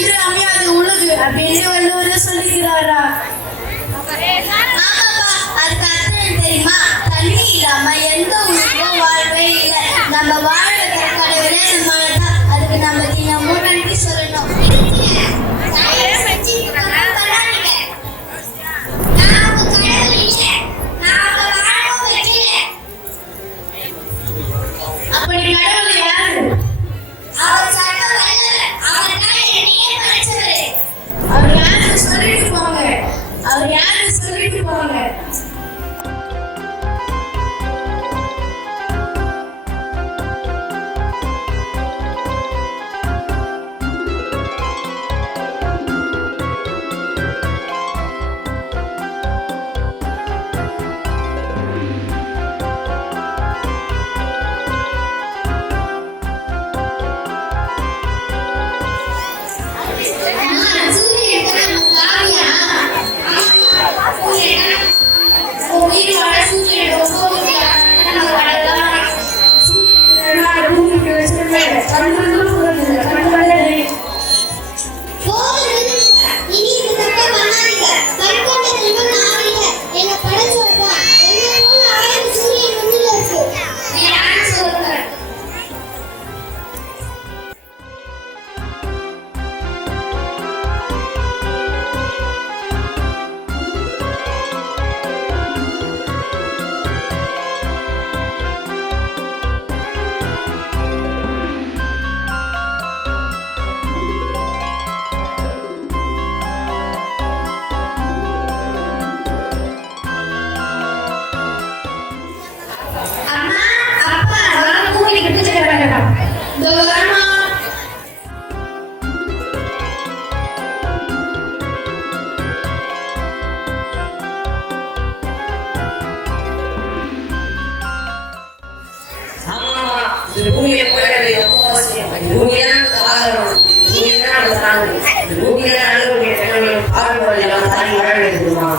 என்று அமையாது உலகு அப்படின்னு வள்ளுவர் சொல்லுகிறாரா? ஆமாப்பா, அதுக்கு அர்த்தம் தெரியுமா? தண்ணி இல்லாம எந்த உயிரும் வாழவே இல்லை. நம்ம வாழ்வதற்கான விளையாடுமானதான். அதுக்கு நம்ம தினமும் நன்றி சொல்லணும். அப்படி கடவுள் யாரு? அவர் சர்வ வல்லவர். அவர் தான் என்னையே படைச்சவர். அவர் யாரு சொல்லிட்டு போங்க. அவர் யாரு சொல்லிட்டு போங்க. பூமியை போயிடுறது ரொம்ப அவசியம். பூமியெல்லாம் ஆகணும். பூமியெல்லாம் நம்ம தாங்கணும். பூமியெல்லாம் பாடுபடுறது எல்லாம் தாண்டி வர வேண்டுமா?